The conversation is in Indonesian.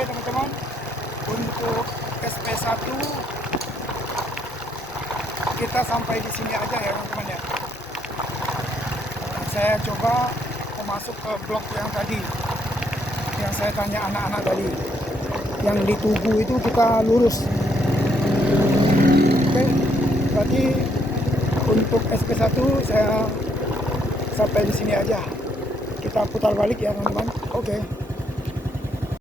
Oke teman-teman, untuk SP1 kita sampai di sini aja ya teman-teman ya. Saya coba masuk ke blok yang tadi, yang saya tanya anak-anak tadi, yang di Tugu itu kita lurus. Oke, berarti untuk SP1 saya sampai di sini aja. Kita putar balik ya teman-teman. Oke.